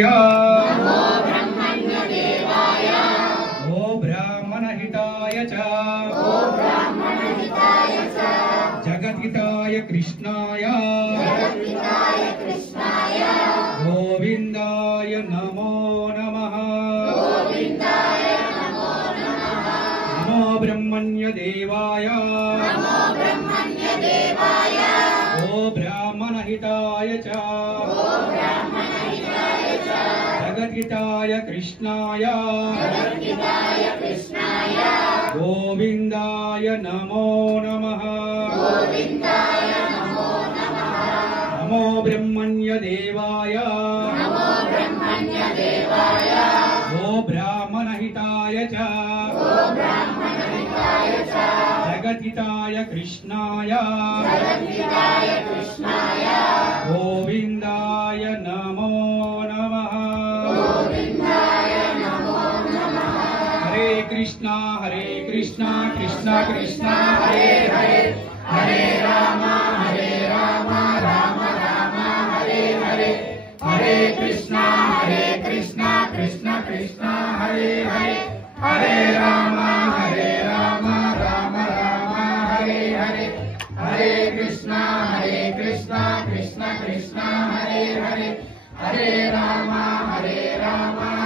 नमो ब्रह्मण्यदेवाय ओ ब्राह्मणहिताय च जगद्हिताय कृष्णाय गोविंदाय नमो नमः नमो ब्रह्मण्यदेवाय ओ ब्राह्मणहिताय च जगद्हिताय कृष्णाय गोविंदाय नमो नमः नमो ब्रह्मण्यदेवाय ओ ब्राह्मणहिताय च जगद्हिताय कृष्णाय गोविंदाय नमो नमः हरे कृष्णा कृष्णा कृष्णा हरे हरे हरे राम राम राम हरे हरे हरे कृष्णा कृष्णा कृष्णा हरे हरे हरे राम राम राम हरे हरे हरे कृष्णा कृष्णा कृष्णा हरे हरे हरे राम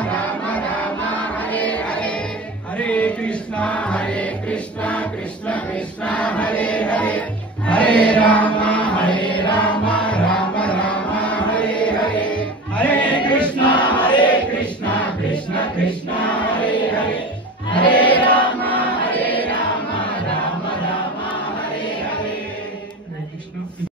राम राम हरे हरे हरे कृष्णा कृष्णा हरे हरे हरे राम राम राम हरे हरे हरे कृष्णा कृष्णा हरे हरे हरे